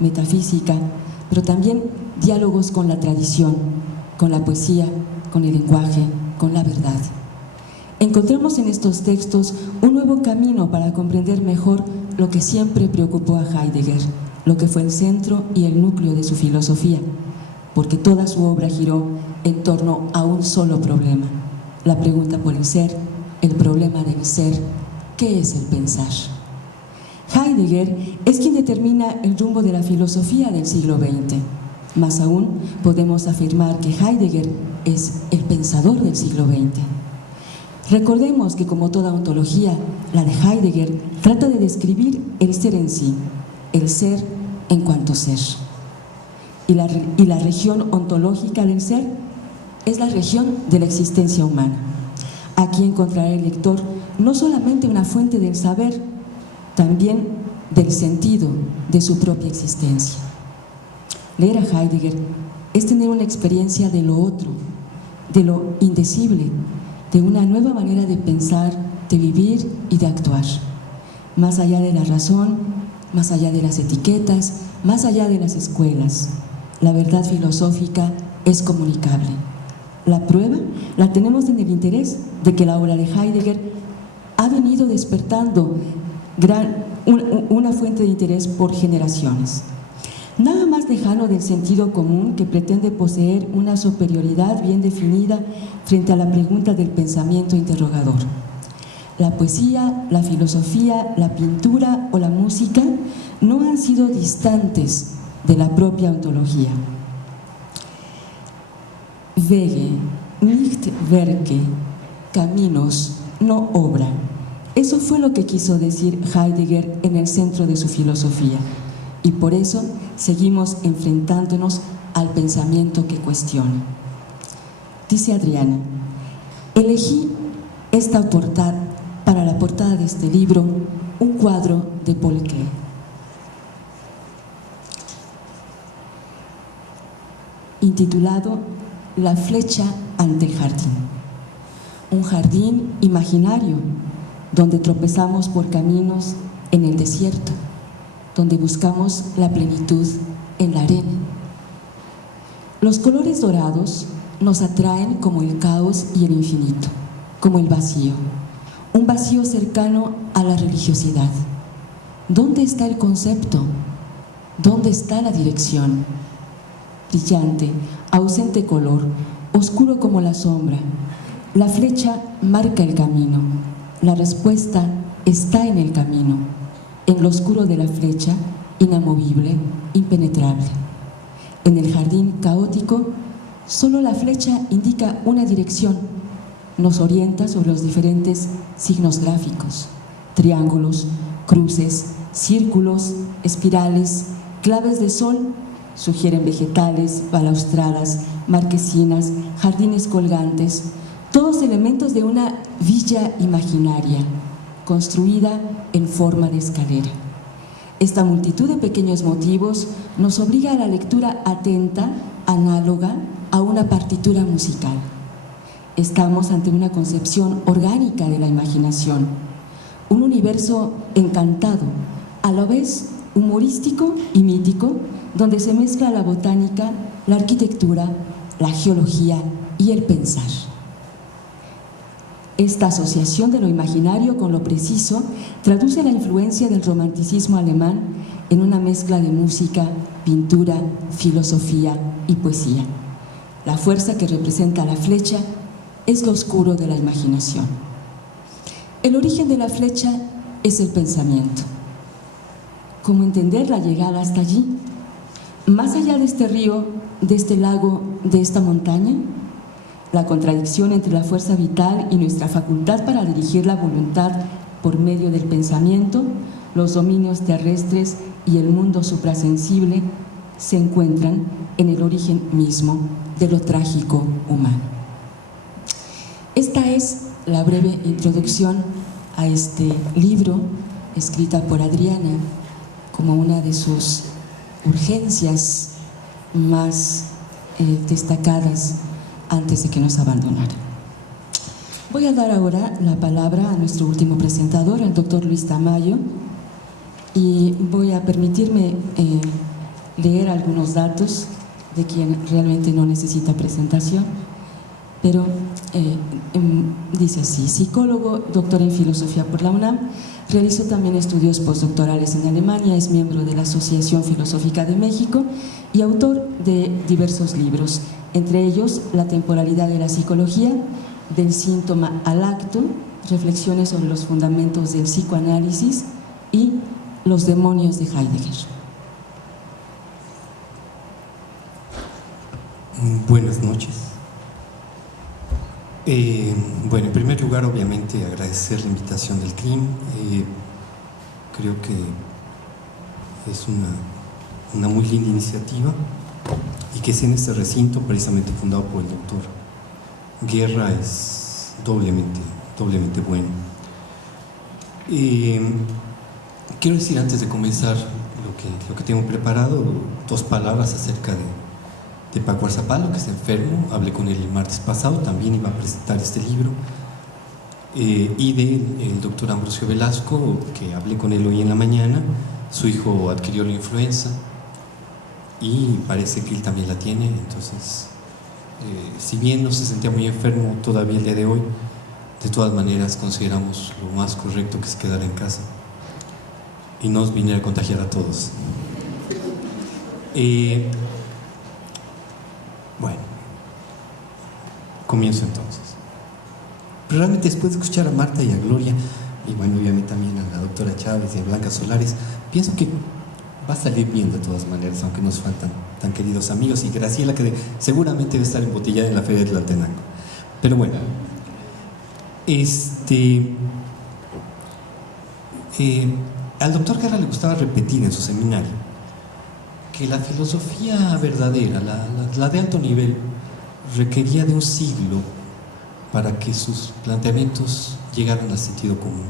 metafísica, pero también diálogos con la tradición, con la poesía, con el lenguaje, con la verdad. Encontramos en estos textos un nuevo camino para comprender mejor lo que siempre preocupó a Heidegger, lo que fue el centro y el núcleo de su filosofía, porque toda su obra giró en torno a un solo problema: la pregunta por el ser, el problema del ser, ¿qué es el pensar? Heidegger es quien determina el rumbo de la filosofía del siglo XX. Más aún, podemos afirmar que Heidegger es el pensador del siglo XX. Recordemos que, como toda ontología, la de Heidegger trata de describir el ser en sí, el ser en cuanto ser. Y la región ontológica del ser es la región de la existencia humana. Aquí encontrará el lector no solamente una fuente del saber, también del sentido de su propia existencia. Leer a Heidegger es tener una experiencia de lo otro, de lo indecible, de una nueva manera de pensar, de vivir y de actuar, más allá de la razón, más allá de las etiquetas, más allá de las escuelas. La verdad filosófica es comunicable. La prueba la tenemos en el interés de que la obra de Heidegger ha venido despertando una fuente de interés por generaciones. Nada más lejano del sentido común que pretende poseer una superioridad bien definida frente a la pregunta del pensamiento interrogador. La poesía, la filosofía, la pintura o la música no han sido distantes de la propia ontología. Wege, nicht Werke, caminos, no obra. Eso fue lo que quiso decir Heidegger en el centro de su filosofía, y por eso seguimos enfrentándonos al pensamiento que cuestiona. Dice Adriana: elegí para la portada de este libro un cuadro de Paul Klee. Intitulado La flecha ante el jardín. Un jardín imaginario donde tropezamos por caminos en el desierto, donde buscamos la plenitud en la arena. Los colores dorados nos atraen como el caos y el infinito, como el vacío, un vacío cercano a la religiosidad. ¿Dónde está el concepto? ¿Dónde está la dirección? Brillante, ausente color, oscuro como la sombra. La flecha marca el camino. La respuesta está en el camino, en lo oscuro de la flecha, inamovible, impenetrable. En el jardín caótico, solo la flecha indica una dirección, nos orienta sobre los diferentes signos gráficos, triángulos, cruces, círculos, espirales, claves de sol, sugieren vegetales, balaustradas, marquesinas, jardines colgantes, todos elementos de una villa imaginaria, construida en forma de escalera. Esta multitud de pequeños motivos nos obliga a la lectura atenta, análoga a una partitura musical. Estamos ante una concepción orgánica de la imaginación, un universo encantado, a la vez humorístico y mítico, donde se mezcla la botánica, la arquitectura, la geología y el pensar. Esta asociación de lo imaginario con lo preciso traduce la influencia del romanticismo alemán en una mezcla de música, pintura, filosofía y poesía. La fuerza que representa la flecha es lo oscuro de la imaginación. El origen de la flecha es el pensamiento. ¿Cómo entender la llegada hasta allí? Más allá de este río, de este lago, de esta montaña, la contradicción entre la fuerza vital y nuestra facultad para dirigir la voluntad por medio del pensamiento, los dominios terrestres y el mundo suprasensible se encuentran en el origen mismo de lo trágico humano. Esta es la breve introducción a este libro, escrita por Adriana como una de sus urgencias más destacadas antes de que nos abandonara. Voy a dar ahora la palabra a nuestro último presentador, al doctor Luis Tamayo, y voy a permitirme leer algunos datos de quien realmente no necesita presentación, pero dice así: psicólogo, doctor en filosofía por la UNAM, realizó también estudios postdoctorales en Alemania, es miembro de la Asociación Filosófica de México y autor de diversos libros, entre ellos La temporalidad de la psicología, Del síntoma al acto, Reflexiones sobre los fundamentos del psicoanálisis y Los demonios de Heidegger. Buenas noches. Bueno, en primer lugar, obviamente, agradecer la invitación del CRIM. Creo que es una muy linda iniciativa, y que sea en este recinto, precisamente fundado por el doctor Guerra, es doblemente bueno. Quiero decir, antes de comenzar lo que tengo preparado, dos palabras acerca de Paco Arzapalo, que está enfermo. Hablé con él el martes pasado, también iba a presentar este libro, y del doctor Ambrosio Velasco, que hablé con él hoy en la mañana. Su hijo adquirió la influenza y parece que él también la tiene. Entonces, si bien no se sentía muy enfermo todavía el día de hoy, de todas maneras consideramos lo más correcto que es quedar en casa y no viniera a contagiar a todos. Bueno, comienzo entonces. Pero realmente, después de escuchar a Marta y a Gloria, y bueno, obviamente también a la doctora Chávez y a Blanca Solares, pienso que va a salir bien de todas maneras, aunque nos faltan tan queridos amigos, y Graciela, que seguramente debe estar embotellada en la Feria de Tlaltenango. Pero bueno, al doctor Guerra le gustaba repetir en su seminario que la filosofía verdadera, la de alto nivel, requería de un siglo para que sus planteamientos llegaran al sentido común.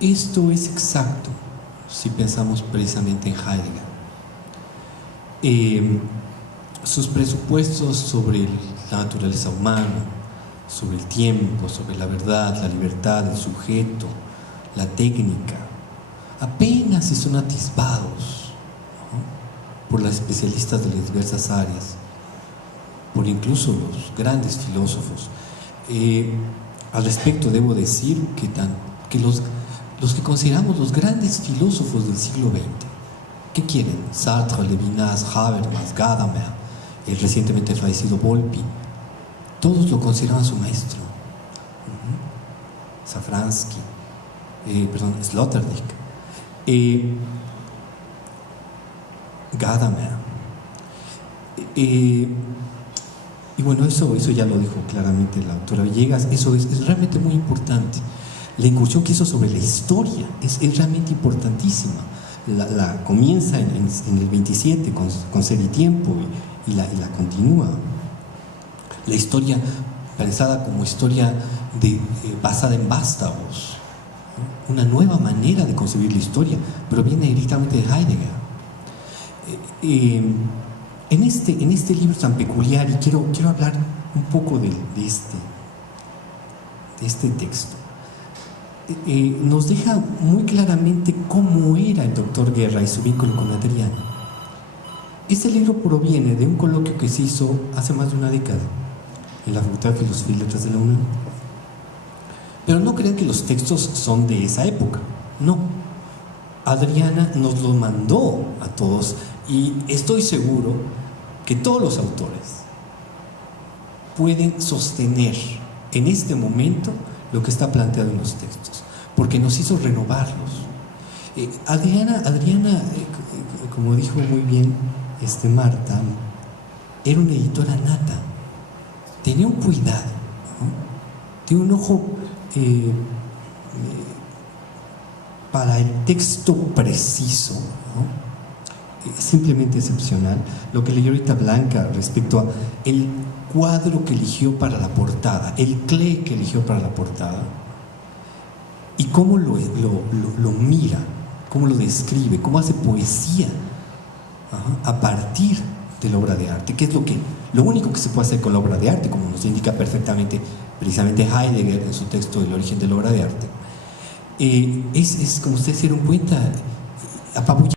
Esto es exacto si pensamos precisamente en Heidegger. Sus presupuestos sobre la naturaleza humana, sobre el tiempo, sobre la verdad, la libertad, el sujeto, la técnica, apenas si son atisbados, ¿no?, por los especialistas de las diversas áreas, por incluso los grandes filósofos. Al respecto, debo decir que los que consideramos los grandes filósofos del siglo XX, ¿qué quieren? Sartre, Levinas, Habermas, Gadamer, el recientemente fallecido Volpi, todos lo consideraban su maestro. Safransky, Sloterdijk, Gadamer, y bueno, eso ya lo dijo claramente la doctora Villegas. Eso es realmente muy importante. La incursión que hizo sobre la historia es realmente importantísima. La comienza en el 27 con Ser y Tiempo, y la continúa. La historia pensada como historia basada en vástagos, ¿no?, una nueva manera de concebir la historia, pero viene directamente de Heidegger. En este libro tan peculiar, y quiero hablar un poco de este texto, nos deja muy claramente cómo era el doctor Guerra y su vínculo con Adriana. Este libro proviene de un coloquio que se hizo hace más de una década en la Facultad de Filosofía y Letras de la UNAM. Pero no crean que los textos son de esa época, no. Adriana nos lo mandó a todos, y estoy seguro que todos los autores pueden sostener en este momento lo que está planteado en los textos, porque nos hizo renovarlos. Adriana, como dijo muy bien Marta, era una editora nata, tenía un cuidado, ¿no?, tenía un ojo para el texto preciso, ¿no?, simplemente excepcional. Lo que leyó ahorita Blanca respecto a el cuadro que eligió para la portada, el Klee que eligió para la portada, y cómo lo mira, cómo lo describe, cómo hace poesía a partir de la obra de arte, que es lo único que se puede hacer con la obra de arte, como nos indica perfectamente precisamente Heidegger en su texto El origen de la obra de arte. Es como ustedes se dieron cuenta, apabullante.